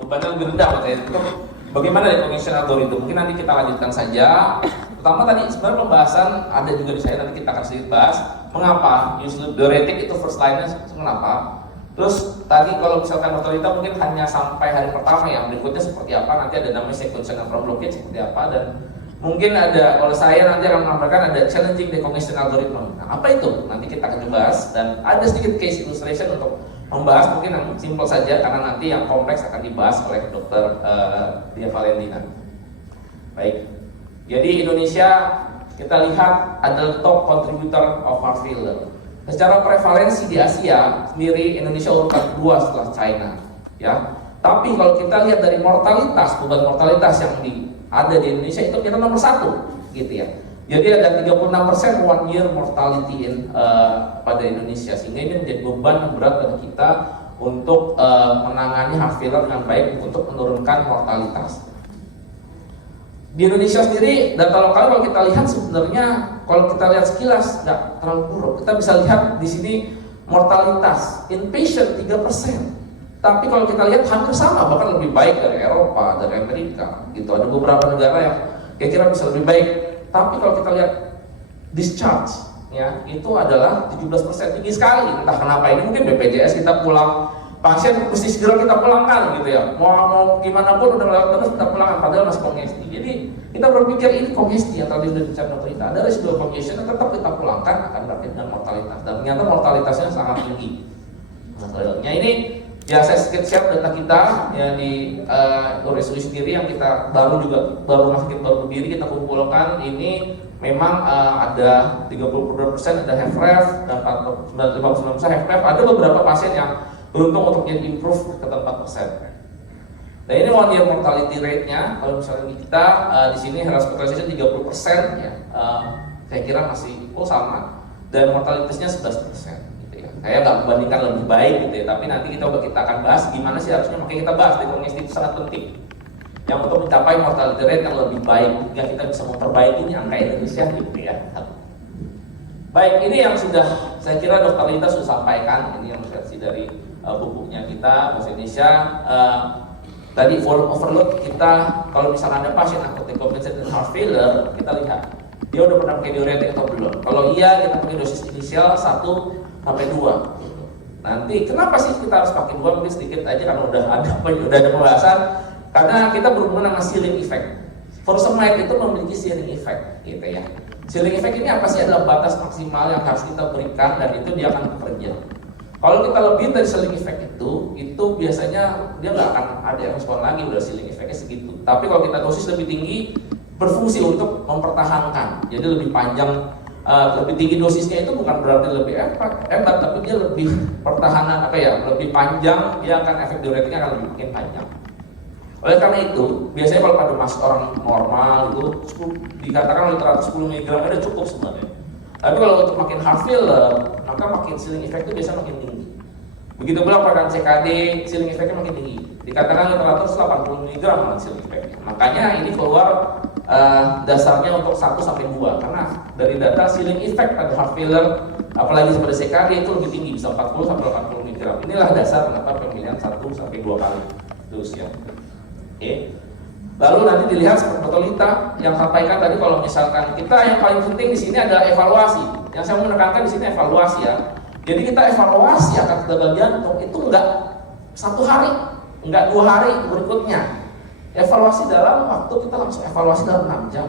bebannya lebih rendah katanya. Itu bagaimana recognition algorithm? Mungkin nanti kita lanjutkan saja. Pertama tadi sebenarnya pembahasan ada juga di saya, nanti kita akan sedikit bahas mengapa usually diuretic itu first line-nya kenapa. Terus tadi kalau misalkan mortalita mungkin hanya sampai hari pertama, yang berikutnya seperti apa, nanti ada namanya sequential nephron blockade seperti apa, dan mungkin ada, kalau saya nanti akan menambahkan ada challenging recognition algorithm. Nah, apa itu? Nanti kita akan bahas, dan ada sedikit case illustration untuk membahas mungkin yang simpel saja, karena nanti yang kompleks akan dibahas oleh Dr. Dia Valentina. Baik, jadi Indonesia kita lihat adalah top contributor of heart failure. Secara prevalensi di Asia sendiri Indonesia urutan kedua setelah China, ya. Tapi kalau kita lihat dari mortalitas, beban mortalitas yang ada di Indonesia itu kita nomor 1, gitu ya. Jadi ada 36% one year mortality pada Indonesia, sehingga ini menjadi beban yang berat bagi kita untuk menangani heart failure dengan baik untuk menurunkan mortalitas. Di Indonesia sendiri data lokal kalau kita lihat sebenarnya kalau kita lihat sekilas nggak terlalu buruk. Kita bisa lihat di sini mortalitas inpatient 3%. Tapi kalau kita lihat hampir sama, bahkan lebih baik dari Eropa, dari Amerika. Gitu. Ada beberapa negara yang kira-kira bisa lebih baik. Tapi kalau kita lihat discharge, ya itu adalah 17%, tinggi sekali. Entah kenapa ini mungkin BPJS kita pulang pasien mesti segera kita pulangkan gitu ya. Mau gimana pun udah lewat terus kita pulangkan padahal masih kongesti. Jadi kita berpikir ini kongesti yang tadi sudah bicara dokter kita. Ada residual congestion yang tetap kita pulangkan akan berakhir dengan mortalitas. Dan ternyata mortalitasnya sangat tinggi. Nah ini ya saya sedikit share data kita ya di RSUI sendiri yang kita baru rumah sakit baru berdiri kita kumpulkan. Ini memang ada 32% ada HFrEF dan 59% HFrEF. Ada beberapa pasien yang beruntung untuk jadi improve ke 4%. Nah ini one year mortality rate-nya kalau misalnya kita di sini hospitalization 30% ya, saya kira masih sama, dan mortalitasnya 11%. Gitu ya. Saya nggak membandingkan lebih baik gitu ya, tapi nanti kita akan bahas gimana sih harusnya, makanya kita bahas recognition itu sangat penting. Yang untuk mencapai mortality rate yang lebih baik, hingga kita bisa memperbaiki angka Indonesia gitu ya. Baik, ini yang sudah saya kira Dr. Lita sudah sampaikan, ini yang versi dari bukunya kita bahasa Indonesia. Tadi volume overload kita, kalau misalnya ada pasien akutik compensated heart failure, kita lihat dia udah pernah pakai diuretik atau belum. Kalau iya, kita pakai dosis inisial 1 sampai 2. Nanti kenapa sih kita harus pakai 2? Mungkin sedikit aja karena udah ada pembahasan. Karena kita berhubungan sama ceiling effect. Furosemide itu memiliki ceiling effect, gitu ya. Ceiling effect ini apa sih? Adalah batas maksimal yang harus kita berikan dan itu dia akan bekerja. Kalau kita lebih dari ceiling effect itu biasanya dia nggak akan ada yang respon lagi, udah ceiling effectnya segitu. Tapi kalau kita dosis lebih tinggi, berfungsi untuk mempertahankan. Jadi lebih panjang, lebih tinggi dosisnya itu bukan berarti lebih hebat, tapi dia lebih pertahanan lebih panjang, dia akan efek diuretiknya akan lebih makin panjang. Oleh karena itu, biasanya kalau pada orang normal itu dikatakan literatur 10 mg ada cukup sebenarnya. Tapi kalau untuk makin heart failure, maka makin ceiling effect itu biasanya makin tinggi. Begitu pula pada CKD, ceiling effect-nya makin tinggi. Dikatakan literatur 80 mg malah ceiling effect-nya. Makanya ini keluar dasarnya untuk 1 sampai 2 karena dari data ceiling effect pada heart failure apalagi pada CKD itu lebih tinggi, bisa 40 sampai 80 mg. Inilah dasar kenapa pemilihan 1 sampai 2 kali dosisnya. Oke. Lalu nanti dilihat seperti Dr. Lita yang sampaikan tadi, kalau misalkan kita yang paling penting di sini adalah evaluasi. Yang saya mau menekankan di sini evaluasi ya. Jadi kita evaluasi akan gagal jantung itu enggak 1 hari, enggak 2 hari berikutnya. Evaluasi dalam waktu kita langsung evaluasi dalam 6 jam,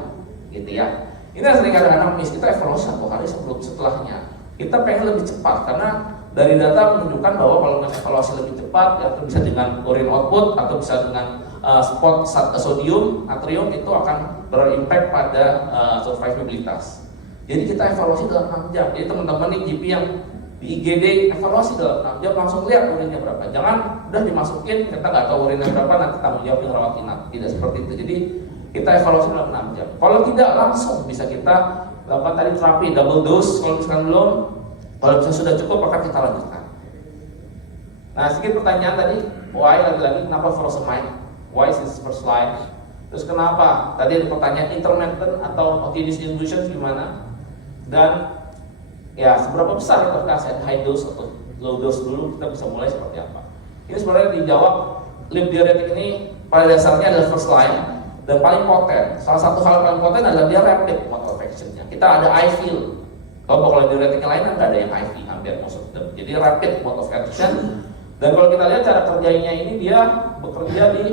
gitu ya. Ini yang sering kadang-kadang miss, kita evaluasi 1 hari sebelum setelahnya. Kita pengen lebih cepat karena dari data menunjukkan bahwa kalau evaluasi lebih cepat ya bisa dengan urine output atau bisa dengan spot sodium, natrium itu akan berimpact pada survivabilitas. Jadi kita evaluasi dalam 6 jam. Jadi teman-teman di GP yang di IGD evaluasi dalam 6 jam langsung lihat urinnya berapa. Jangan udah dimasukin kita nggak tahu urinnya berapa, nanti tanggung jawab yang rawat inap. Tidak seperti itu. Jadi kita evaluasi dalam 6 jam. Kalau tidak langsung bisa kita lakukan tadi terapi double dose. Kalau misalkan belum, kalau misalkan sudah cukup maka kita lanjutkan. Nah sedikit pertanyaan tadi, why lagi-lagi kenapa furosemide? Why is this first line? Terus kenapa? Tadi ada pertanyaan intermittent atau continuous infusion gimana? Dan ya seberapa besar kita kasih high dose atau low dose dulu, kita bisa mulai seperti apa? Ini sebenarnya dijawab loop diuretik ini pada dasarnya adalah first line dan paling poten. Salah satu hal paling poten adalah dia rapid mode of action-nya. Kita ada IV. Kalau diuretik yang lain kan nggak ada yang IV, hampir most of them. Jadi rapid mode of action. Dan kalau kita lihat cara kerjanya ini, dia bekerja di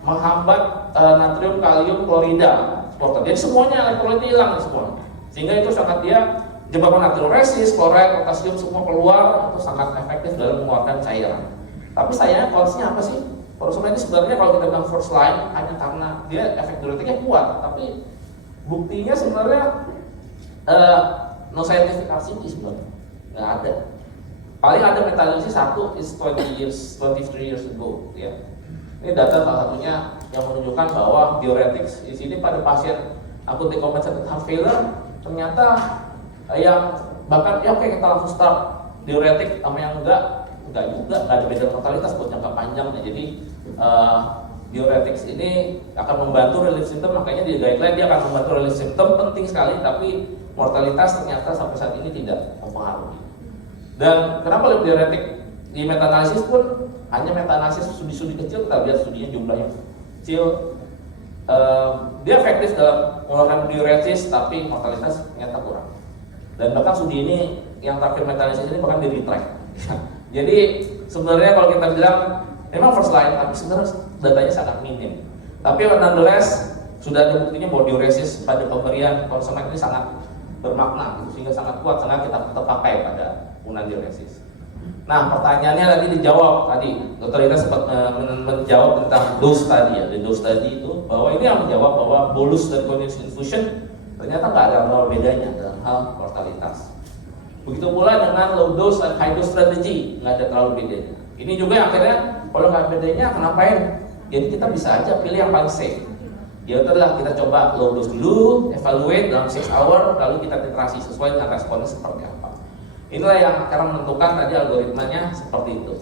menghambat natrium kalium klorida supporter. Jadi semuanya elektrolit hilang semua. Sehingga itu sangat dia jebakan natriuresis, klorid, potasium semua keluar, itu sangat efektif dalam mengeluarkan cairan. Tapi sayangnya konsnya apa sih? Furosemide ini sebenarnya kalau kita bilang first line hanya karena dia efek diuretiknya kuat, tapi buktinya sebenarnya no scientific activity sebenarnya nggak ada. Paling ada meta-analisis satu is 23 years ago ya. Ini data salah satunya yang menunjukkan bahwa diuretics di sini pada pasien akut decompensated heart failure ternyata yang bahkan ya oke kita langsung start diuretik sama yang enggak juga, nggak ada beda mortalitas buat jangka panjangnya. Jadi diuretics ini akan membantu relief symptom, makanya di guideline dia akan membantu relief symptom penting sekali, tapi mortalitas ternyata sampai saat ini tidak mempengaruhi. Dan kenapa loop diuretik di meta-analisis pun hanya meta-analisis studi-studi kecil, kita lihat studinya jumlahnya kecil, dia efektif dalam mengeluarkan diuresis tapi mortalitas ternyata kurang. Dan bahkan studi ini yang terakhir meta-analisis ini bahkan di retract. Jadi sebenarnya kalau kita bilang memang first line, tapi sebenarnya datanya sangat minim. Tapi nonetheless sudah ada buktinya bahwa diuresis pada pemberian furosemide ini sangat bermakna, sehingga sangat kuat, sehingga kita tetap pakai pada penggunaan diuresis. Nah, pertanyaannya tadi dijawab tadi, Dr. Rita sempat menjawab tentang dose tadi ya, di dose tadi itu bahwa ini yang menjawab bahwa bolus dan continuous infusion ternyata nggak ada terlalu bedanya dalam hal mortalitas. Begitu pula dengan low dose dan high dose strategy, nggak ada terlalu bedanya. Ini juga yang akhirnya kalau nggak bedanya kenapain? Jadi kita bisa aja pilih yang paling safe. Ya udahlah kita coba low dose dulu, evaluate dalam 6 hour, lalu kita titrasi sesuai dengan responnya seperti apa. Inilah yang akan menentukan tadi algoritmanya seperti itu.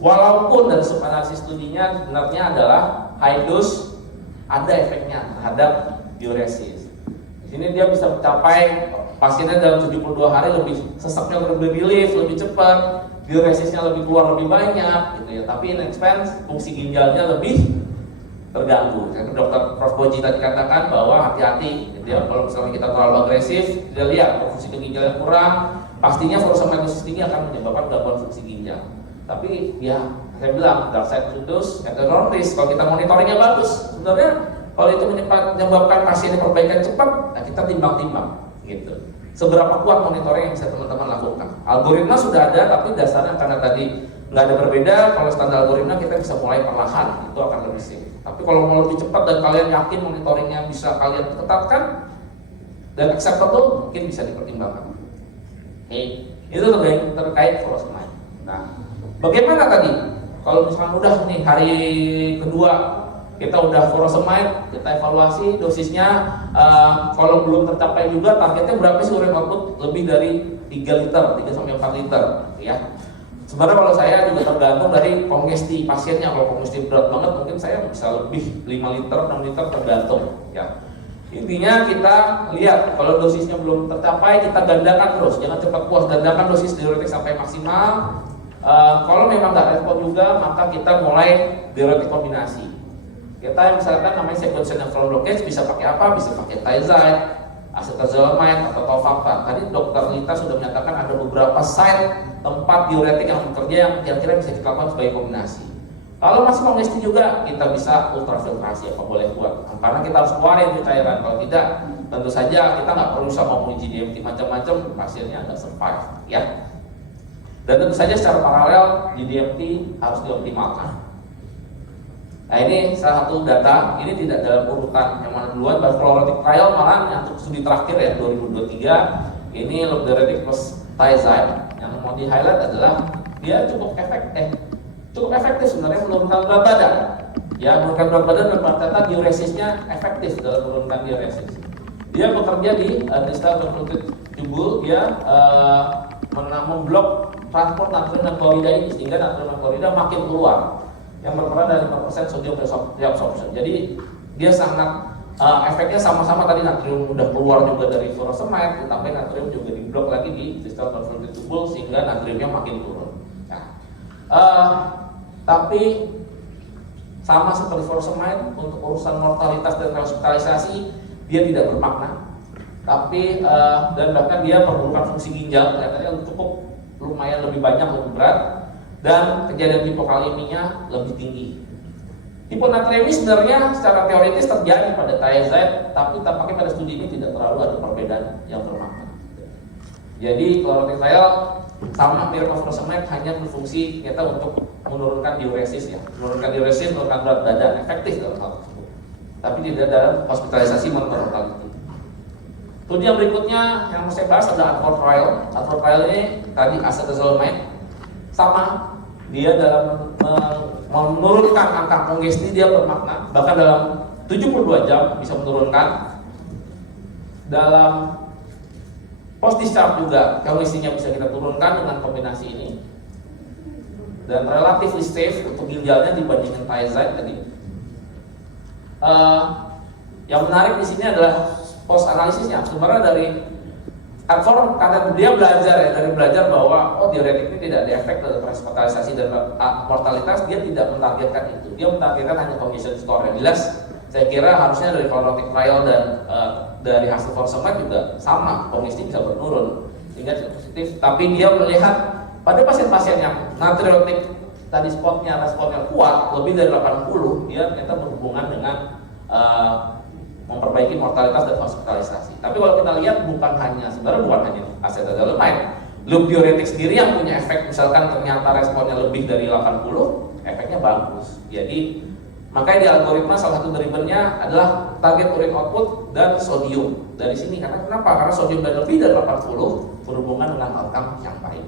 Walaupun dari subanalisis studinya sebenarnya adalah high dose ada efeknya terhadap diuresis. Di sini dia bisa mencapai pasiennya dalam 72 hari lebih sesaknya lebih relief, lebih cepat, diuresisnya lebih keluar lebih banyak gitu ya. Tapi in expense fungsi ginjalnya lebih terganggu. Jadi dokter Prof. Boji tadi katakan bahwa hati-hati gitu ya, kalau misalnya kita terlalu agresif, dia lihat fungsi ginjalnya kurang, pastinya furosemide dosis tinggi akan menyebabkan gangguan fungsi ginjal. Tapi ya saya bilang dark side to dose at the norm risk. Kalau kita monitoringnya bagus, sebenarnya kalau itu menyebabkan pasiennya perbaikan cepat, nah kita timbang-timbang gitu. Seberapa kuat monitoring yang bisa teman-teman lakukan? Algoritma sudah ada, tapi dasarnya karena tadi nggak ada berbeda. Kalau standar algoritma kita bisa mulai perlahan, itu akan lebih safe. Tapi kalau mau lebih cepat dan kalian yakin monitoringnya bisa kalian ketatkan dan acceptable, mungkin bisa dipertimbangkan. Oke, itu terkait furosemide. Nah, bagaimana tadi? Kalau misalkan udah nih hari kedua kita udah furosemide, kita evaluasi dosisnya, kalau belum tercapai juga targetnya berapa sih urine output lebih dari 3 liter, 3 sampai 4 liter ya. Sebenarnya kalau saya juga tergantung dari kongesti pasiennya. Kalau kongesti berat banget mungkin saya bisa lebih 5 liter, 6 liter tergantung ya. Intinya kita lihat kalau dosisnya belum tercapai kita gandakan terus, jangan cepat puas, gandakan dosis diuretik sampai maksimal. Kalau memang nggak respon juga maka kita mulai diuretik kombinasi. Kita misalkan namanya sequential nephron blockage bisa pakai apa? Bisa pakai thiazide, acetazolamide atau tolvaptan. Tadi Dr. Lita sudah menyatakan ada beberapa site tempat diuretik yang bekerja yang kira-kira bisa kita lakukan sebagai kombinasi. Kalau masih kongesti juga kita bisa ultrafiltrasi apa boleh buat. Karena kita harus keluarin itu cairan. Kalau tidak, tentu saja kita nggak perlu sama menguji DMT macam-macam, pasiennya nggak survive ya. Dan tentu saja secara paralel di DMT harus dioptimalkan. Nah ini salah satu data, ini tidak dalam urutan yang mana duluan, Fluorotic Trial malah yang untuk studi terakhir ya 2023 ini loop diuretic plus thiazide. Yang mau di highlight adalah dia cukup efektif sebenarnya menurunkan berat badan. Ya menurunkan berat badan dan ternyata diuresisnya efektif dalam menurunkan diuresis. Dia bekerja di distal convoluted tubule, dia memblok transport natrium dan klorida ini sehingga natrium dan klorida makin keluar, yang berperan dari 5% sodium reabsorption. Jadi dia sangat efeknya sama-sama tadi natrium udah keluar juga dari furosemide, ditambah natrium juga diblok lagi di distal convoluted tubule sehingga natriumnya makin turun. Nah, tapi sama seperti furosemide untuk urusan mortalitas dan hospitalisasi dia tidak bermakna. Tapi dan bahkan dia perburukan fungsi ginjal kelihatannya cukup lumayan lebih banyak, lebih berat, dan kejadian hipokaleminya lebih tinggi. Hiponatremi sebenarnya secara teoritis terjadi pada thiazide, tapi tampaknya pada studi ini tidak terlalu ada perbedaan yang bermakna. Jadi chlorothiazide trial sama mirip furosemide hanya berfungsi ternyata untuk menurunkan diuresis ya, menurunkan berat badan, efektif dalam hal tersebut. Tapi tidak dalam hospitalisasi mortality. Studi yang berikutnya yang mau saya bahas adalah ATHOR trial. ATHOR trial ini tadi acetazolamide sama, dia dalam menurunkan angka kongesti dia bermakna, bahkan dalam 72 jam bisa menurunkan. Dalam post discharge juga kongestinya bisa kita turunkan dengan kombinasi ini, dan relatively safe untuk ginjalnya dibandingkan thiazide tadi. Yang menarik di sini adalah post analisisnya. Sebenarnya dari ATHOR karena dia belajar bahwa diuretik ini tidak ada efek terhadap hospitalisasi dan mortalitas, dia tidak mentargetkan itu. Dia mentargetkan hanya congestion score. Yang jelas saya kira harusnya dari chlorothiazide trial dan dari hasil furosemide juga sama, kongesti bisa menurun sehingga tidak positif. Tapi dia melihat pada pasien-pasien yang natriuretik tadi responnya kuat lebih dari 80, dia ternyata berhubungan dengan memperbaiki mortalitas dan hospitalisasi. Tapi kalau kita lihat sebenarnya bukan hanya acetazolamide, loop diuretik sendiri yang punya efek, misalkan ternyata responnya lebih dari 80, efeknya bagus. Jadi makanya di algoritma salah satu drivernya adalah target urine output dan sodium. Dari sini kenapa? Karena sodium dan lebih dari 80 berhubungan dengan outcome yang baik.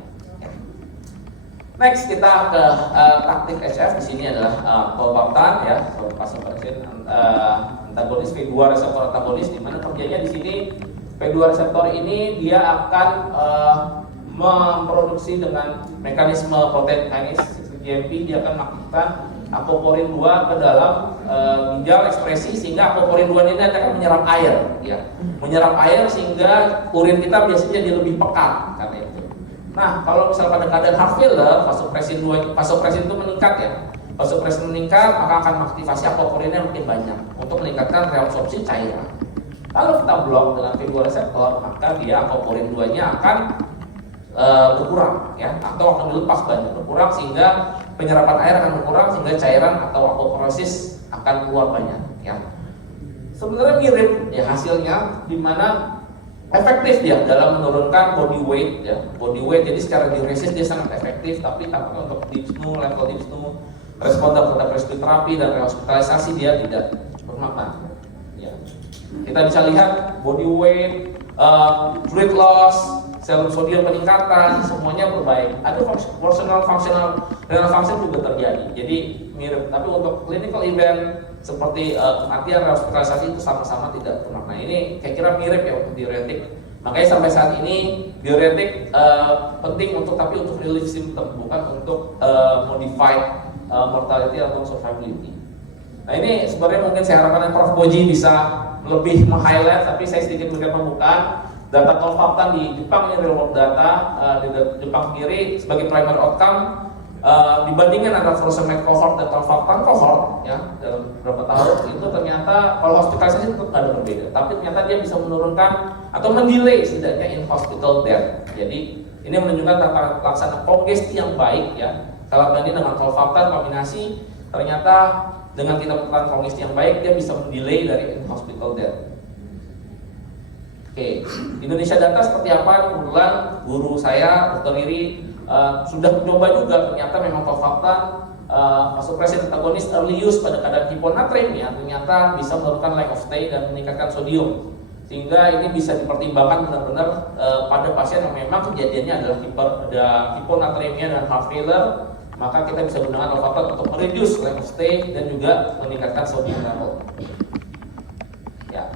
Next kita ke taktik HF. Di sini adalah tolvaptan ya, vasopressin antagonis P2 reseptor antagonis, di mana kerjanya di sini P2 reseptor ini dia akan memproduksi dengan mekanisme protein kinase GMP, dia akan mengaktifkan aquaporin 2 ke dalam ginjal ekspresi, sehingga aquaporin 2 ini nanti akan menyerap air ya. Menyerap air sehingga urin kita biasanya jadi lebih pekat karena itu. Nah, kalau misal pada keadaan heart failure, vasopressin itu meningkat ya. Vasopressin meningkat, maka akan mengaktifasi aquaporinnya makin banyak untuk meningkatkan reabsorpsi cairan. Kalau kita blok dengan P2 reseptor, maka dia aquaporin 2-nya akan berkurang ya, atau akan dilepas banyak berkurang, sehingga penyerapan air akan berkurang, sehingga cairan atau aquaporesis akan keluar banyak ya. Sebenarnya mirip ya hasilnya, di mana efektif dia dalam menurunkan body weight ya, jadi secara diuresis dia sangat efektif, tapi tampaknya untuk dyspnea, level dyspnea, respon terhadap rescue terapi dan rehospitalisasi dia tidak bermakna ya. Kita bisa lihat body weight, fluid loss, serum sodium peningkatan, semuanya berbaik. Ada functional renal function juga terjadi, jadi mirip. Tapi untuk clinical event seperti kematian, rehospitalisasi itu sama-sama tidak bermakna. Ini saya kira mirip ya untuk diuretik. Makanya sampai saat ini diuretik penting untuk relief symptom, bukan untuk modify mortality atau survivability. Nah ini sebenarnya mungkin saya harapkan Prof. Boji bisa lebih meng-highlight, tapi saya sedikit memberikan pembukaan. Data tolvaptan di Jepang ini real world data, di Jepang sendiri sebagai primary outcome, dibandingkan antara furosemide cohort dan tolvaptan cohort ya dalam beberapa tahun itu ternyata kalau hospitalisasi tetap ada berbeda, tapi ternyata dia bisa menurunkan atau mendelay setidaknya in hospital death. Jadi ini menunjukkan tata laksana kongesti yang baik ya. Kalau banding dengan tolvaptan kombinasi, ternyata dengan kita melakukan kongesti yang baik dia bisa mendelay dari in hospital death. Oke, Indonesia data seperti apa? Kebetulan guru saya Dr. Riri sudah mencoba juga, ternyata memang tolvaptan vasopressin antagonis early use pada keadaan hiponatremia ternyata bisa menurunkan length of stay dan meningkatkan sodium, sehingga ini bisa dipertimbangkan benar-benar pada pasien yang memang kejadiannya adalah hiponatremia dan heart failure, maka kita bisa gunakan tolvaptan untuk mereduce length of stay dan juga meningkatkan sodium level. Ya.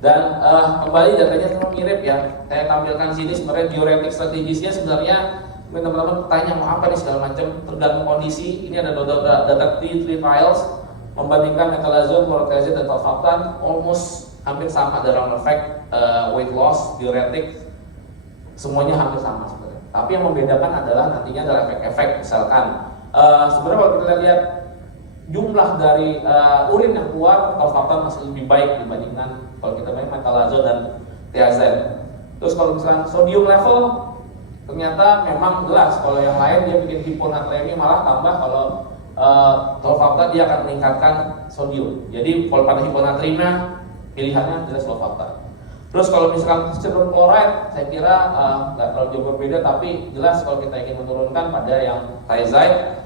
Dan kembali datanya semua mirip ya. Saya tampilkan sini sebenarnya diuretik strategisnya sebenarnya teman-teman bertanya mau apa nih segala macam, tergantung kondisi. Ini ada data 3 trials membandingkan metolazone, chlorothiazide dan tolvaptan, almost hampir sama dalam efek weight loss, diuretik, semuanya hampir sama sebenarnya. Tapi yang membedakan adalah nantinya adalah efek-efek, misalkan sebenarnya kalau kita lihat jumlah dari urin yang keluar, tolvaptan masih lebih baik dibandingkan kalau kita main metalazo dan thiazide. Terus kalau misalnya sodium level, ternyata memang jelas kalau yang lain dia bikin hiponatremia, malah tambah kalau tolvaptan dia akan meningkatkan sodium. Jadi kalau pada hiponatremia pilihannya jelas tolvaptan. Terus kalau misalkan cenderung chloride, saya kira nggak terlalu jauh berbeda, tapi jelas kalau kita ingin menurunkan pada yang thiazide,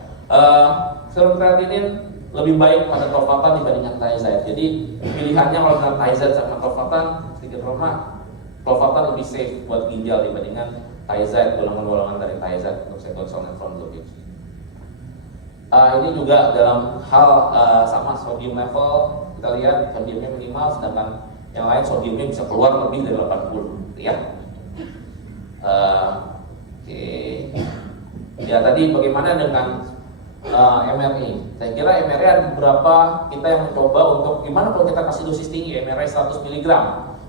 serum kreatinin lebih baik pada tolvaptan dibandingkan thiazide. Jadi pilihannya kalau dengan thiazide sama tolvaptan sedikit lemah, tolvaptan lebih safe buat ginjal dibandingkan thiazide, golongan-golongan dari thiazide untuk sequential nephron blockage. Ini juga dalam hal sama sodium level, kita lihat sodiumnya minimal, sedangkan yang lain sodiumnya bisa keluar lebih dari 80, ya. Oke. Ya tadi bagaimana dengan MRI? Saya kira MRI ada beberapa kita yang mencoba untuk gimana kalau kita kasih dosis tinggi, MRI 100 mg,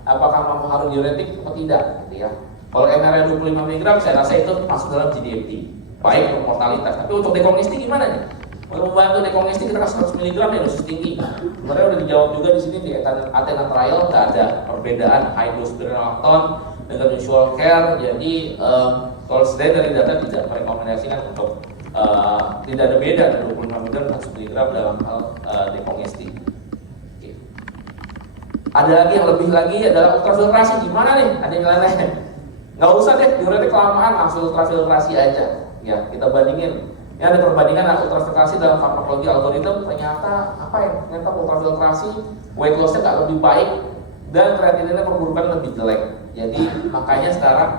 apakah mempengaruhi diuretik atau tidak, gitu ya. Kalau MRI 25 mg, saya rasa itu masuk dalam GDMT, baik untuk mortalitas. Tapi untuk dekognisti gimana nih? Untuk membantu dekognisti kita kasih 100 mg ya dosis tinggi. Sebenarnya udah dijawab juga di sini di Athena trial, nggak ada perbedaan high dose spironolactone dengan usual care. Jadi kalau saya dari data tidak merekomendasikan untuk tidak ada beda dari 25 mg dan 100 mg dalam hal dekognisti. Okay. Ada lagi yang lebih lagi adalah ultrafiltrasi. Gimana nih? Ada yang lain-lain? Nggak usah deh diuretik kelamaan, langsung ultrafiltrasi aja. Ya, kita bandingin. Ini ada perbandingan ultrafiltrasi dalam farmakologi algoritma. Ternyata apa ya? Ternyata ultrafiltrasi weight loss-nya nggak lebih baik dan kreatininnya perburukan lebih jelek. Jadi makanya sekarang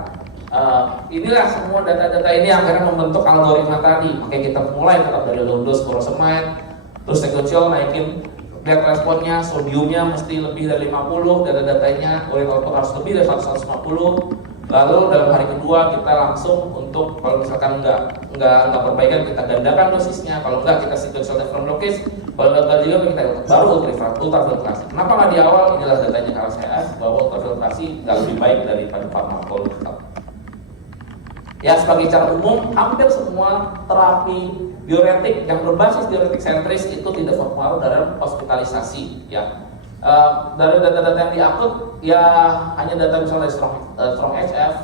inilah semua data-data ini yang akhirnya membentuk algoritma tadi. Makanya kita mulai tetap dari low dose furosemide, terus sequential naikin lihat responnya, sodiumnya mesti lebih dari 50, data-datanya urin output harus lebih dari 150. Lalu dalam hari kedua kita langsung untuk kalau misalkan nggak perbaikan kita gandakan dosisnya, kalau nggak kita sequential nephron blockage, kalau nggak juga kita baru ultrafiltrasi. Kenapa nggak di awal? Inilah datanya LCS bahwa ultrafiltrasi nggak lebih baik daripada farmakologi. Ya sebagai cara umum hampir semua terapi diuretik yang berbasis diuretik sentris itu tidak berpengaruh dalam hospitalisasi, ya. Dari data-data yang diakut ya hanya data misalnya dari strong HF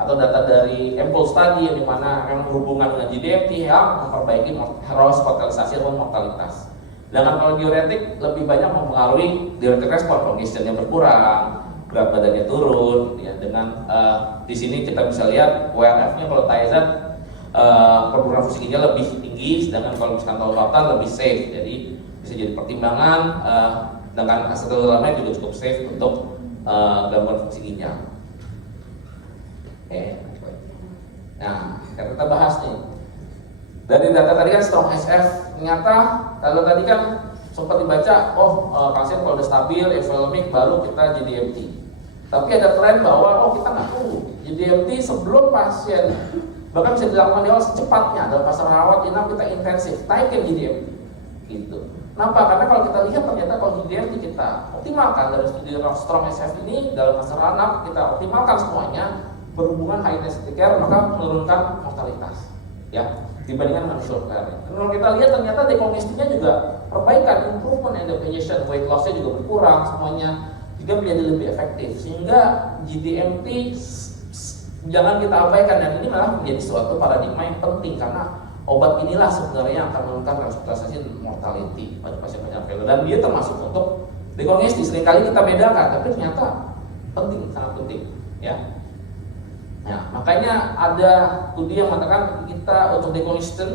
atau data dari Ample study yang dimana yang berhubungan dengan GDMT yang memperbaiki hospitalisasi atau mortalitas. Sedangkan kalau diuretik lebih banyak mempengaruhi diuretik respon, congestionnya berkurang, berat badannya turun, ya. Dengan di sini kita bisa lihat WRF-nya kalau thiazide perburukan fungsi ginjal lebih tinggi, sedangkan kalau misalkan tolvaptan lebih safe. Jadi bisa jadi pertimbangan. Dengan acetazolamide juga cukup safe untuk gangguan fungsi ginjal. Oke. Nah, kita bahas nih. Dari data tadi kan strong HF, ternyata kalau tadi kan sempat dibaca, pasien kalau udah stabil, evolemic baru kita GDMT. Tapi ada tren bahwa kita nggak perlu GDMT sebelum pasien, bahkan bisa dilakukan di awal secepatnya dalam fase rawat inap kita intensif naikin GDMT, gitu. Kenapa? Karena kalau kita lihat ternyata kalau GDMT kita optimalkan dari studi strong SF ini dalam fase ranap kita optimalkan semuanya berhubungan high intensity care maka menurunkan mortalitas, ya dibandingkan dengan short care. Dan kalau kita lihat ternyata dekognistinya juga perbaikan, improvement in definition, weight loss-nya juga berkurang semuanya juga menjadi lebih efektif sehingga GDMT jangan kita abaikan dan ini malah menjadi suatu paradigma yang penting karena obat inilah sebenarnya yang akan menurunkan hospitalisasi dan mortality pada pasien-pasien failure dan dia termasuk untuk dekognisti. Seringkali kita bedakan, tapi ternyata penting, sangat penting, ya. Nah, makanya ada studi yang mengatakan kita untuk dekognisti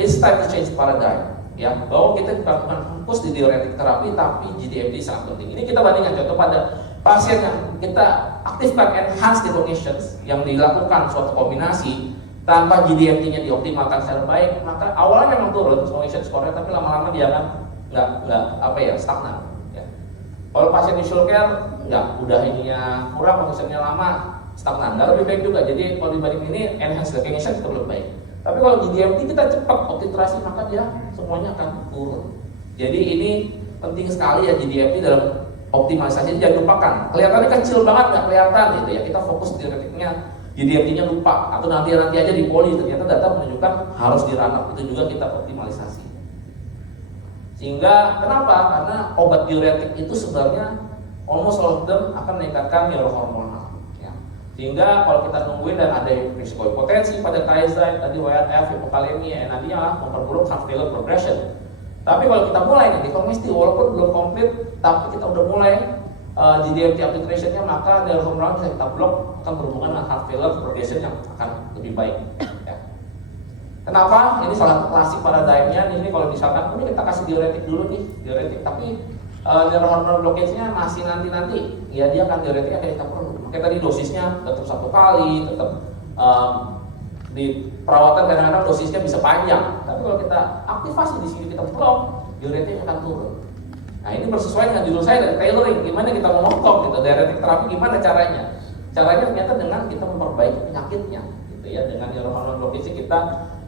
it's time to change paradigm, ya, bahwa kita bukan fokus di diuretik terapi, tapi GDMT sangat penting. Ini kita bandingkan contoh pada pasien yang kita aktifkan enhanced decognitions yang dilakukan suatu kombinasi tanpa GDMT-nya dioptimalkan secara baik, maka awalnya memang turun cognition score-nya, tapi lama-lama dia akan nggak stagnan. Ya. Kalau pasien usual care, udah ininya kurang, conditionnya lama, stagnan. Nggak lebih baik juga. Jadi kalau dibanding ini enhanced recognition itu lebih baik. Tapi kalau GDMT kita cepat optitrasi, maka dia semuanya akan turun. Jadi ini penting sekali ya GDMT dalam optimalisasi. Jangan lupakan. Kelihatannya kecil banget, nggak kelihatan gitu ya. Kita fokus diuretiknya GDMT-nya lupa atau nanti aja di poli, ternyata data menunjukkan harus di run up, itu juga kita optimalisasi. Sehingga kenapa? Karena obat diuretik itu sebenarnya almost all of them akan meningkatkan neurohormonal. Ya. Sehingga kalau kita nungguin dan ada risiko hipotensi pada thiazide, tadi WRF, hipokalemia, nantinya memperburuk heart failure progression. Tapi kalau kita mulai nanti komesti walaupun belum komplit, tapi kita udah mulai GDMT arbitration-nya, maka neurohormonal bisa kita blok, akan berhubungan dengan heart failure progression yang akan lebih baik. Ya. Kenapa? Ini salah satu klasik paradigmnya. Ini kalau misalkan ini kita kasih diuretik dulu nih, diuretik, tapi neurohormonal blockage-nya masih nanti, ya dia akan diuretiknya kayak kita perlu. Makanya tadi dosisnya tetap 1 kali, tetap di perawatan kadang-kadang dosisnya bisa panjang. Tapi kalau kita aktifasi di sini, kita blok, diuretiknya akan turun. Nah ini bersesuaian dengan judul saya dari tailoring, gimana kita mau motong gitu, diuretik terapi gimana caranya? Caranya ternyata dengan kita memperbaiki penyakitnya, gitu ya, dengan neurohormonal blockage kita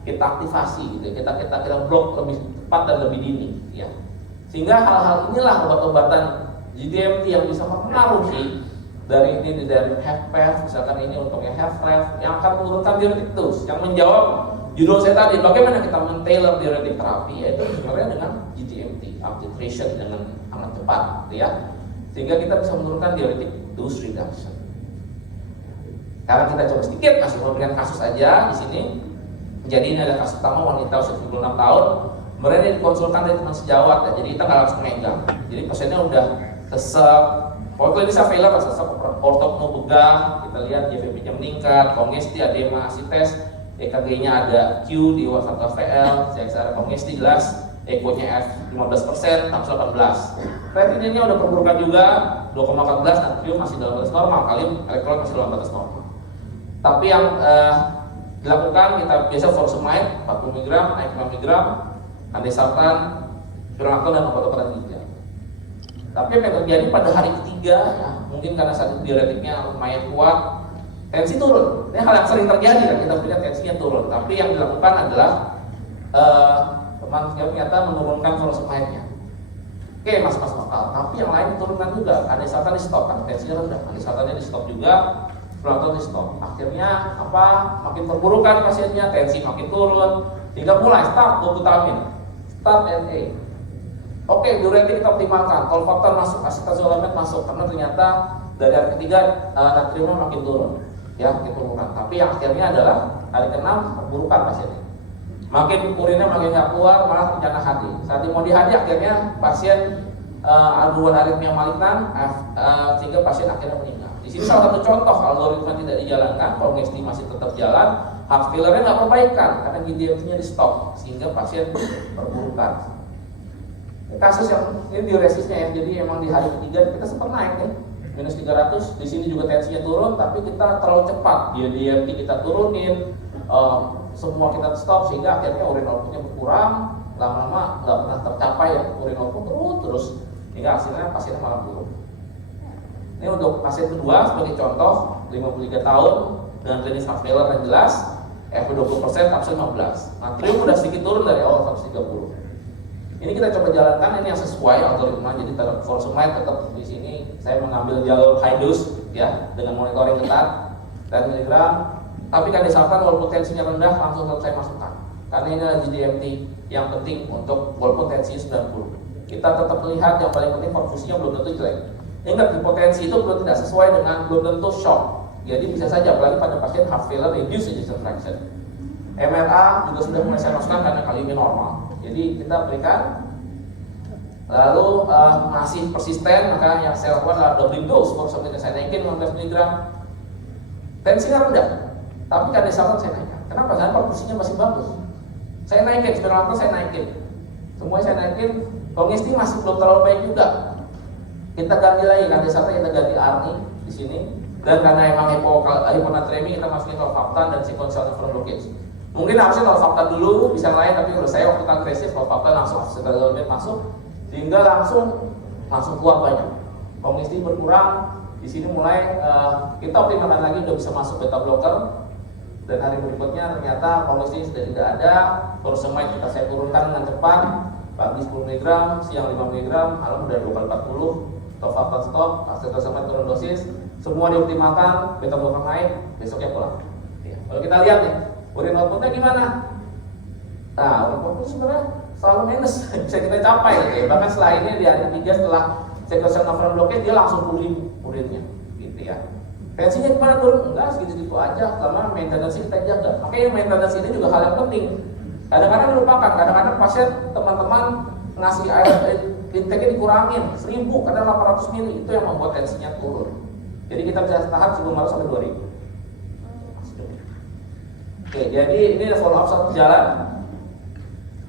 aktifasi, gitu, kita blok lebih cepat dan lebih dini, ya. Sehingga hal-hal inilah obat-obatan GDMT yang bisa mempengaruhi dari HFpEF, misalkan ini untuk yang HFrEF, yang akan menurunkan diuretik dose, yang menjawab judul saya tadi, bagaimana kita men-tailor diuretik terapi, yaitu sebenarnya dengan GDMT arbitration dengan sangat cepat, gitu ya, sehingga kita bisa menurunkan diuretic dose reduction. Sekarang kita coba sedikit masih memberikan kasus aja di sini. Jadi ini ada kasus pertama wanita usia 76 tahun, kemudian dia dikonsulkan dari teman sejawat, ya, jadi kita nggak langsung megang. Jadi pasiennya udah sesek, pokoknya ini failure, sesek, ortopno begah, kita lihat JVP-nya meningkat, kongesti, edema, sites, EKG-nya ada Q di 1 FVL, CXR kongesti jelas, ECO-nya F 15%, TAMS 18. Creatinine-nya udah perburukan juga, 2,14, natrium masih dalam batas normal, kalium elektrolit masih dalam batas normal. Tapi yang dilakukan kita biasa furosemide 40 mg, naik 5 mg, andesartan, spironolactone dan obat-obatan ginjal. Tapi apa yang terjadi pada hari ketiga, ya, mungkin karena saat itu diuretiknya lumayan kuat, tensi turun. Ini hal yang sering terjadi kan, kita punya tensinya turun. Tapi yang dilakukan adalah teman ternyata menurunkan furosemide-nya. Oke, mas lokal. Tapi yang lain turunkan juga. Andesartan di stop, kan tensinya rendah. Andesartannya di stop juga, spironolactone di stop. Akhirnya apa? Makin perburukan pasiennya, tensi makin turun. Hingga mulai start bututamin, start NA. Oke, diuretik kita optimalkan. Tolfaptan masuk, acetazolamide masuk, karena ternyata dari hari ketiga natriumnya makin turun, ya, makin turunkan. Tapi yang akhirnya adalah hari ke-6 perburukan pasiennya. Makin urinnya makin nggak keluar, malah bencana hati. Saat mau di hati akhirnya pasien aduan aritmia malignan, sehingga pasien akhirnya meninggal. Di sini salah satu contoh algoritma tidak dijalankan, kongesti masih tetap jalan, heart failure-nya nggak perbaikan karena GDMT-nya di stop, sehingga pasien perburukan. Kasus yang ini diuresisnya ya, jadi emang di hari ketiga kita sempat naik nih, minus 300. Di sini juga tensinya turun, tapi kita terlalu cepat. GDMT kita turunin, semua kita stop, sehingga akhirnya urin outputnya berkurang, lama-lama nggak pernah tercapai ya, urin output terus, hingga hasilnya pasiennya malah buruk. Ini untuk pasien kedua sebagai contoh, 53 tahun dengan klinis heart failure yang jelas, FV 20%, TAMS 15. Natrium udah sedikit turun dari awal 130. Ini kita coba jalankan, ini yang sesuai algoritma. Jadi tetap furosemide tetap di sini. Saya mengambil jalur high dose ya, dengan monitoring ketat 10 mg. Tapi kan disalahkan walaupun tensinya rendah langsung saya masukkan. Karena ini adalah GDMT yang penting untuk walaupun tensinya 90. Kita tetap melihat yang paling penting perfusinya belum tentu jelek. Ingat, hipotensi itu belum tidak sesuai dengan belum tentu shock. Jadi bisa saja apalagi pada pasien heart failure reduced ejection fraction. MRA juga sudah mulai saya masukkan karena kaliumnya normal. Jadi kita berikan, lalu masih persisten, maka yang saya lakukan adalah doubling dose. Furosemide saya naikin 15 mg, tensinya rendah, tapi kandesartan saya naikkan. Kenapa? Karena perfusinya masih bagus. Saya naikin, spironolactone saya naikin, semuanya saya naikin. Kongesti masih belum terlalu baik juga. Kita ganti lagi kandesartan, kita ganti ARNI di sini. Dan karena emang hiponatremi, kita masukin tolfaptan dan sequential nephron blockage. Mungkin harusnya tolfaptan dulu, bisa lain, tapi menurut saya waktu agresif tolfaptan langsung acetazolamide masuk, sehingga langsung keluar banyak. Kongesti berkurang, di sini mulai kita optimalkan lagi, udah bisa masuk beta blocker. Dan hari berikutnya ternyata kongesti sudah tidak ada, furosemide saya turunkan dengan cepat, pagi 10 mg, siang 5 mg, malam udah 2 kali 40, tolfaptan stop, acetazolamide turun dosis, semua dioptimalkan, beta glukan naik, besoknya pulang. Ya. Kalau kita lihat nih, urin outputnya gimana? Nah, urin output sebenarnya selalu minus, bisa kita capai gitu ya. Bahkan setelah ini di hari ketiga setelah sequential nephron blockade dia langsung pulih urinnya, gitu ya. Tensinya gimana turun? Enggak, segitu-segitu aja, selama maintenance kita jaga. Makanya maintenance ini juga hal yang penting. Kadang-kadang dilupakan, kadang-kadang pasien teman-teman ngasih air intake-nya dikurangin 1000, kadang 800 ml, itu yang membuat tensinya turun. Jadi kita bisa tahan sebelum harus sampai 2000. Oke, jadi ini follow up satu jalan.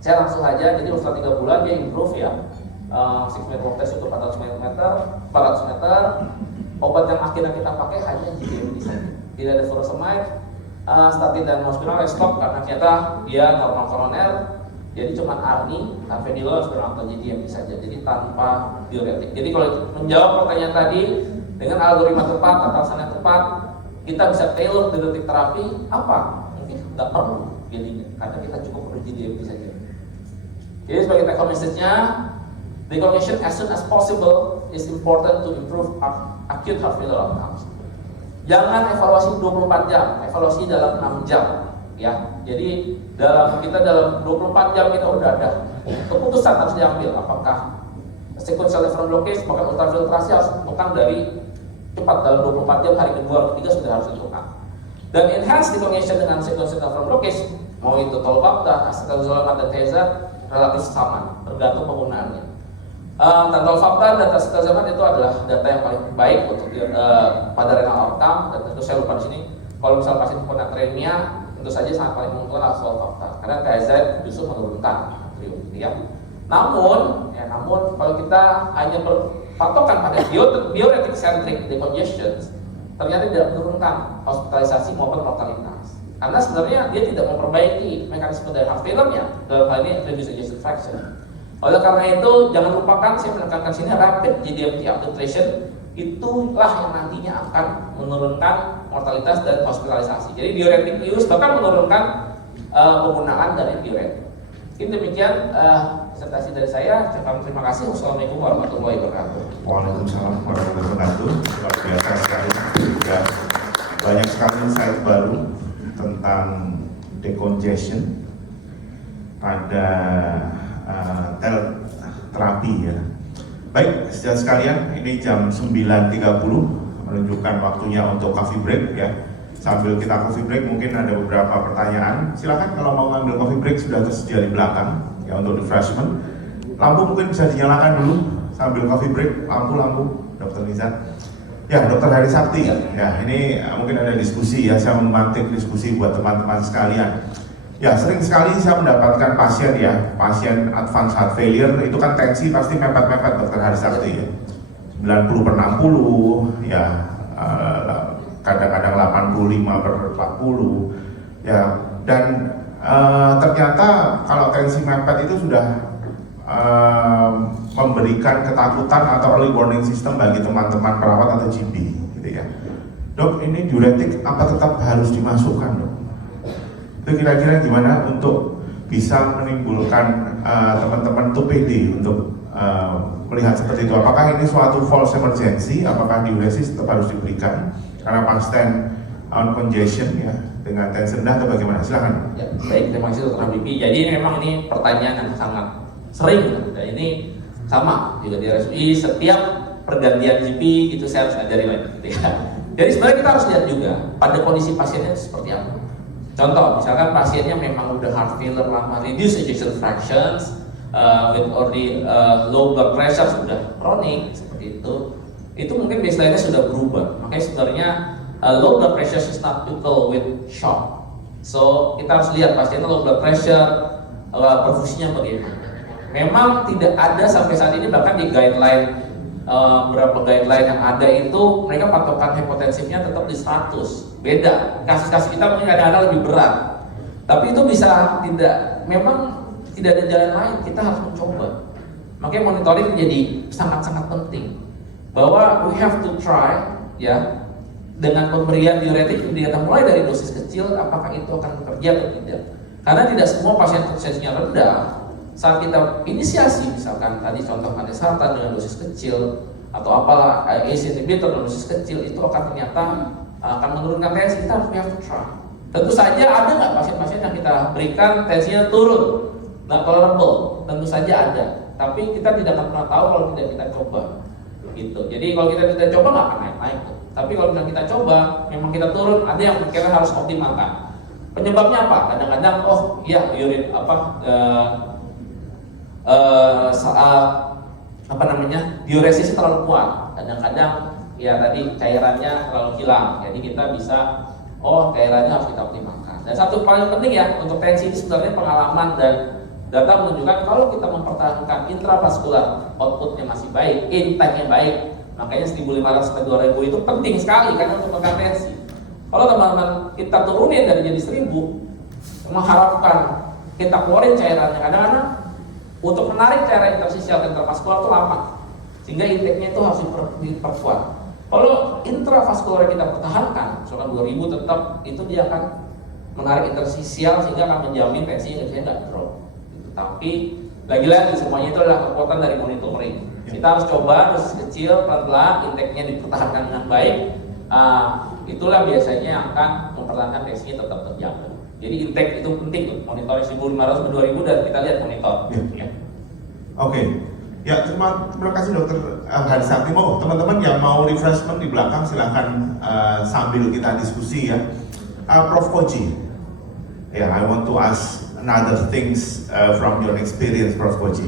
Saya langsung aja, jadi setelah 3 bulan dia improve ya. 6 minute walk test untuk 400 meter. Obat yang akhirnya kita pakai hanya GDMD saja. Tidak ada furosemide, statin dan muscular stop karena dia normal koroner. Jadi cuma ARNI, alfenilol, atau GDMD saja. Jadi tanpa diuretik. Jadi kalau menjawab pertanyaan tadi dengan algoritma tepat, tata laksana tepat, kita bisa tailor diuretik terapi apa? Mungkin nggak perlu jadinya, karena kita cukup perlu GDMD saja. Jadi sebagai take home message-nya, recognition as soon as possible is important to improve acute heart failure outcomes. Jangan evaluasi 24 jam, evaluasi dalam 6 jam. Ya, jadi dalam 24 jam kita udah ada keputusan harus diambil apakah sequential nephron blockade, bahkan ultrafiltrasi harus bukan dari cepat dalam 24 jam, hari kedua atau ketiga sudah harus ditentukan. Dan enhanced recognition dengan sequential nephron blockade, mau itu tolvaptan, acetazolamide dan TZ relatif sama, tergantung penggunaannya. Dan tolvaptan dan acetazolamide itu adalah data yang paling baik untuk pada renal outcome, dan tentu saya lupa di sini kalau misal pasien hiponatremia tentu saja sangat paling menguntungkan adalah tolvaptan karena TZ justru menurunkan natrium, ya. Namun kalau kita hanya berpatokan pada diuretic centric decongestion, ternyata tidak menurunkan hospitalisasi maupun mortalitas. Karena sebenarnya dia tidak memperbaiki mekanisme dari heart failure-nya, dalam hal ini reduced ejection fraction. Oleh karena itu, jangan lupakan saya menekankan sini rapid GDMT uptitration itulah yang nantinya akan menurunkan mortalitas dan hospitalisasi. Jadi diuretic use bahkan menurunkan penggunaan dari diuretik. Mungkin demikian presentasi dari saya. Terima kasih. Wassalamualaikum warahmatullahi wabarakatuh. Waalaikumsalam warahmatullahi wabarakatuh. Luar biasa sekali. Ya, banyak sekali insight baru tentang decongestion pada terapi ya. Baik, saudara sekalian, ini jam 9.30 menunjukkan waktunya untuk coffee break ya. Sambil kita coffee break mungkin ada beberapa pertanyaan. Silakan kalau mau ngambil coffee break sudah tersedia di belakang ya untuk refreshment. Lampu mungkin bisa dinyalakan dulu sambil coffee break. Lampu, Dr. Nizar. Ya, Dr. Heri Sakti. Ya, ini mungkin ada diskusi ya. Saya memantik diskusi buat teman-teman sekalian. Ya, sering sekali saya mendapatkan pasien pasien advanced heart failure itu kan tensi pasti mepet-mepet Dr. Heri Sakti ya. 90/60 ya, kadang-kadang 85/40 ya, dan ternyata kalau tensi mepet itu sudah memberikan ketakutan atau early warning system bagi teman-teman perawat atau GP gitu ya. Dok, ini diuretik apa tetap harus dimasukkan, Dok? Itu kira-kira gimana untuk bisa menimbulkan teman-teman tuh pede untuk melihat seperti itu? Apakah ini suatu false emergency? Apakah diuresis tetap harus diberikan karena pasien on congestion ya dengan tensi rendah atau bagaimana? Silakan. Ya, baik, terima kasih Dr. Habibie. Jadi memang ini pertanyaan yang sangat sering dan ini sama juga di RSUI setiap pergantian GP itu saya harus ajari lagi gitu ya. Jadi sebenarnya kita harus lihat juga pada kondisi pasiennya seperti apa. Contoh, misalkan pasiennya memang udah heart failure lama, reduced ejection fractions, with already low blood pressure sudah chronic seperti itu mungkin baseline-nya sudah berubah. Makanya sebenarnya low blood pressure is not equal with shock. So kita harus lihat pasiennya low blood pressure, perfusinya bagaimana. Memang tidak ada sampai saat ini bahkan di guideline beberapa guideline yang ada itu mereka patokan hipotensifnya tetap di 100. Beda, kasus-kasus kita mungkin kadang-kadang lebih berat. Tapi itu bisa memang tidak ada jalan lain, kita harus mencoba. Makanya monitoring menjadi sangat-sangat penting. Bahwa we have to try ya dengan pemberian diuretik mulai dari dosis kecil, apakah itu akan bekerja atau tidak. Karena tidak semua pasien tensinya rendah saat kita inisiasi, misalkan tadi contoh andesartan dengan dosis kecil atau apalah ACE inhibitor dosis kecil itu akan ternyata akan menurunkan tensi. Kita harus have to try. Tentu saja ada nggak pasien-pasien yang kita berikan tensinya turun, nggak tolerable, tentu saja ada. Tapi kita tidak akan pernah tahu kalau tidak kita coba, gitu. Jadi kalau kita tidak coba nggak akan naik-naik tuh. Tapi kalau misalnya kita coba, memang kita turun, ada yang kita harus optimalkan. Penyebabnya apa? Kadang-kadang, oh iya urin diuresis terlalu kuat. Kadang-kadang ya tadi cairannya terlalu hilang. Jadi kita bisa cairannya harus kita optimalkan. Dan satu paling penting ya untuk tensi ini sebenarnya pengalaman dan data menunjukkan kalau kita mempertahankan intravaskular outputnya masih baik, intake-nya baik, makanya 1.500 sampai 2.000 itu penting sekali kan untuk menekan tensi. Kalau teman-teman kita turunin dari jadi 1.000, mengharapkan kita keluarin cairannya, kadang-kadang untuk menarik cairan interstisial dan intravaskular itu lama, sehingga intake-nya itu harus diperkuat. Kalau intravaskular kita pertahankan, misalkan 2.000 tetap, itu dia akan menarik interstisial sehingga akan menjamin tensinya nggak drop. Tapi lagi-lagi semuanya itu adalah kekuatan dari monitoring. Kita harus coba dosis kecil, pelan-pelan, intake-nya dipertahankan dengan baik. Itulah biasanya yang akan mempertahankan tensinya tetap terjaga. Jadi intake itu penting tuh, monitoring 1.500 sampai 2.000 dan kita lihat monitor. Ya. Oke. Ya, terima kasih Dokter Harisakti. Teman-teman yang mau refreshment di belakang silahkan sambil kita diskusi ya. Prof Koji, I want to ask another things from your experience, Prof Koji.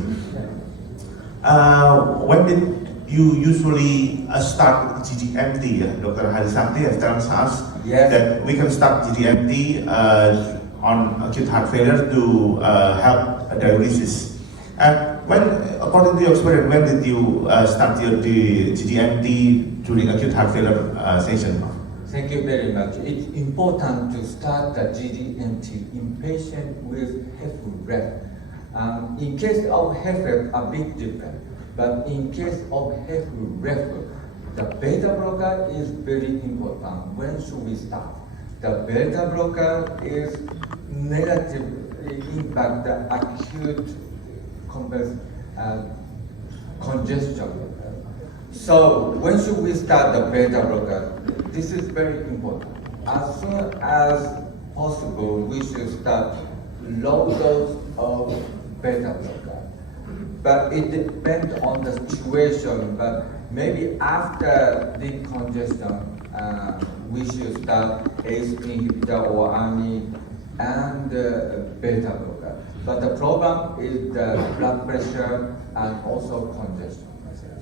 When did you usually start GDMT? Dr. Harisakti has told us that we can start GDMT on acute heart failure to help diuresis. And according to your experience, when did you start your GDMT during acute heart failure session? Thank you very much. It's important to start the GDMT in patient with HFrEF. In case of HFrEF, a bit different. But in case of HFrEF, the beta blocker is very important. When should we start? The beta blocker is negatively impact the acute congestion. So when should we start the beta blocker? This is very important. As soon as possible, we should start low dose of beta blocker. But it depends on the situation. But maybe after decongestion, we should start ACE inhibitor or AMI and beta blocker. But the problem is the blood pressure and also congestion.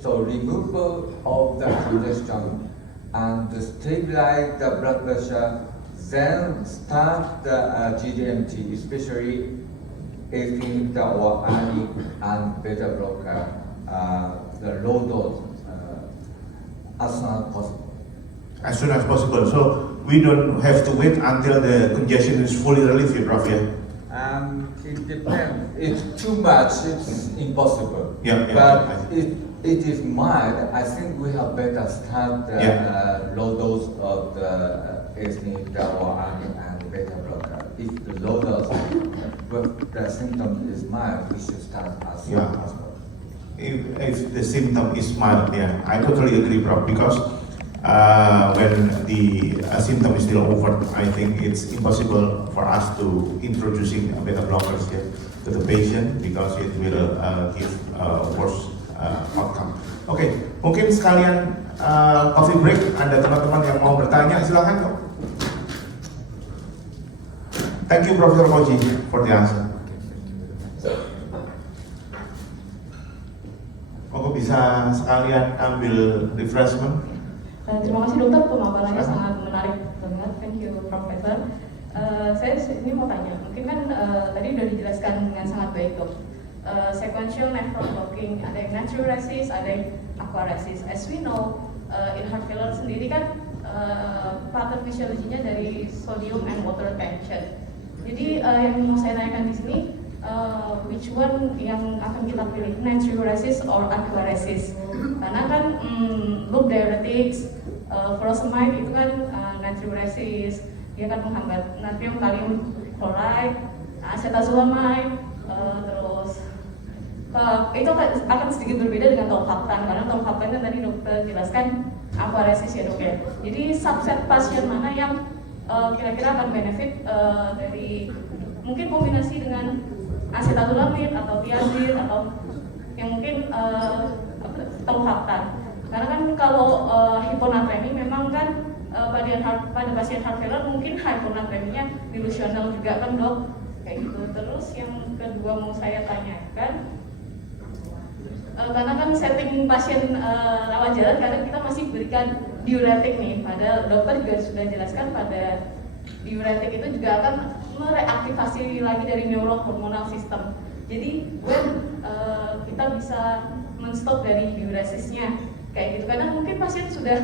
So removal of the congestion and stabilize the blood pressure, then start the GDMT, especially ACE inhibitor or ANI and beta blocker, the low dose, as soon as possible. As soon as possible. So we don't have to wait until the congestion is fully relieved, Prof. It depends. It's too much. It's impossible. But it is mild. I think we have better start the low dose of the ACE inhibitor or ANI and beta blocker. If the low dose, but the symptom is mild, we should start as soon as possible. If the symptom is mild, I totally agree, Prof. Because when the symptom is still over, I think it's impossible for us to introducing beta blockers to the patient because it will give worse outcome. Oke, mungkin sekalian coffee break. Ada teman-teman yang mau bertanya, silakan kok. Thank you, Professor Koji, for the answer. Kok bisa sekalian ambil refreshment? Terima kasih dokter, pemaparannya sangat menarik banget. Thank you, Profesor. Saya ini mau tanya, mungkin kan tadi udah dijelaskan dengan sangat baik dok. Sequential nephron blocking, ada yang natriuresis, ada yang aquaresis. As we know, in heart failure sendiri kan pattern fisiologinya dari sodium and water retention. Jadi yang mau saya tanyakan di sini, which one yang akan kita pilih, natriuresis or aquaresis? Karena kan loop diuretics, furosemide itu kan natriuresis, dia kan menghambat natrium kalium chloride, acetazolamide, terus itu akan sedikit berbeda dengan tolvaptan, karena tolvaptan kan tadi dokter jelaskan aquaresis ya dok ya. Jadi subset pasien mana yang kira-kira akan benefit dari mungkin kombinasi dengan acetazolamid atau thiazide atau yang mungkin tolvaptan. Karena kan kalau hiponatremi memang kan pada pasien heart failure mungkin hiponatreminya dilusional juga kan dok, kayak gitu. Terus yang kedua mau saya tanyakan, karena kan setting pasien rawat jalan kadang kita masih berikan diuretik nih, padahal dokter juga sudah jelaskan pada diuretik itu juga akan mereaktivasi lagi dari neurohormonal system. Jadi when kita bisa menstop dari diuresisnya kayak gitu, karena mungkin pasien sudah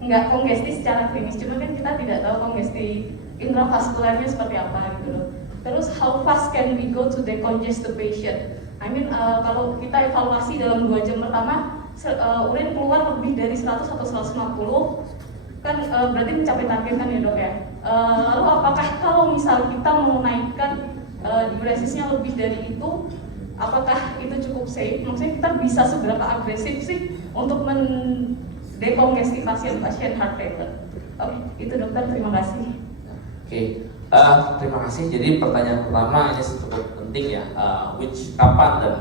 nggak kongesti secara klinis, cuma kan kita tidak tahu kongesti intravaskularnya seperti apa gitu loh. Terus how fast can we go to decongest the patient? I mean kalau kita evaluasi dalam 2 jam pertama urin keluar lebih dari 100 atau 150 kan berarti mencapai target kan ya dok ya. Lalu apakah kalau misal kita mau naikkan diuresisnya lebih dari itu, apakah itu cukup safe? Maksudnya kita bisa seberapa agresif sih untuk mendekongesti pasien-pasien heart failure? Oke, itu dokter, terima kasih. Oke, terima kasih. Jadi pertanyaan pertama ini cukup penting ya, kapan dan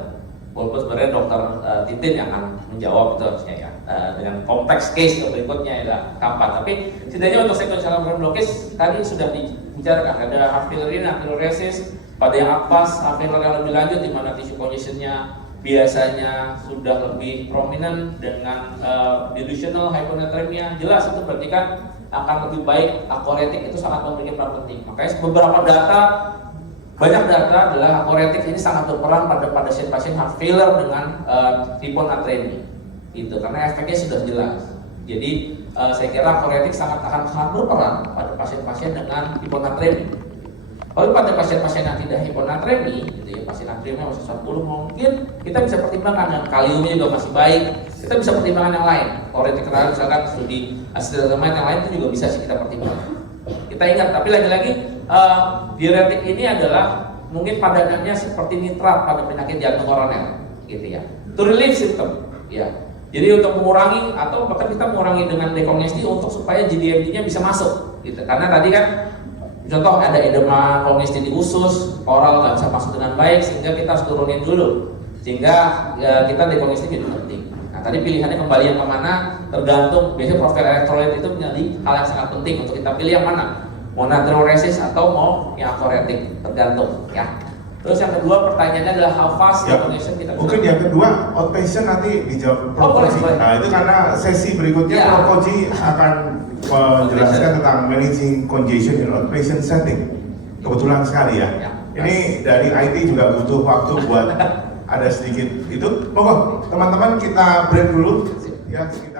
walaupun sebenarnya dokter Titin yang akan menjawab itu harusnya ya, dengan konteks case berikutnya ya kapan. Tapi setidaknya untuk sequential blockage tadi sudah dibicarakan, ada heart failure ini, arterioresis, pada yang atas heart failure yang lebih lanjut di mana tissue congestionnya biasanya sudah lebih prominent dengan delusional hyponatremia, jelas itu berarti kan akan lebih baik aquaretic itu sangat memiliki peran penting. Makanya beberapa data, banyak data adalah aquaretic ini sangat berperan pada pasien-pasien heart failure dengan hiponatremia gitu, karena efeknya sudah jelas. Jadi saya kira aquaretic akan sangat berperan pada pasien-pasien dengan hiponatremia. Kalau pada pasien-pasien yang tidak hiponatremi, gitu ya, pasien natriumnya masih 10, mungkin kita bisa pertimbangkan yang kaliumnya juga masih baik. Kita bisa pertimbangkan yang lain. Teoretik kenal misalkan studi acetazolamid yang lain itu juga bisa sih kita pertimbangkan. Kita ingat, tapi lagi-lagi diuretik ini adalah mungkin padanannya seperti nitrat pada penyakit jantung koroner, gitu ya. To relieve symptom, ya. Jadi untuk mengurangi atau bahkan kita mengurangi dengan dekongesti untuk supaya GDMT-nya bisa masuk, gitu. Karena tadi kan contoh ada edema kongesti di usus, oral nggak bisa masuk dengan baik sehingga kita harus turunin dulu sehingga ya, kita dekongesti jadi penting. Nah tadi pilihannya kembali yang kemana tergantung, biasanya profil elektrolit itu menjadi hal yang sangat penting untuk kita pilih yang mana, mau natriuresis atau mau yang aquaretic, tergantung ya. Terus yang kedua pertanyaannya adalah how fast ya, decongesti kita bisa. mungkin yang kedua outpatient nanti dijawab Prof. Koji. Nah itu karena sesi berikutnya Ya. Prof. Koji akan menjelaskan tentang managing congestion in outpatient setting. Kebetulan sekali ya. Ya. Ini dari IT juga butuh waktu buat ada sedikit itu. Monggo teman-teman kita break dulu ya sekitar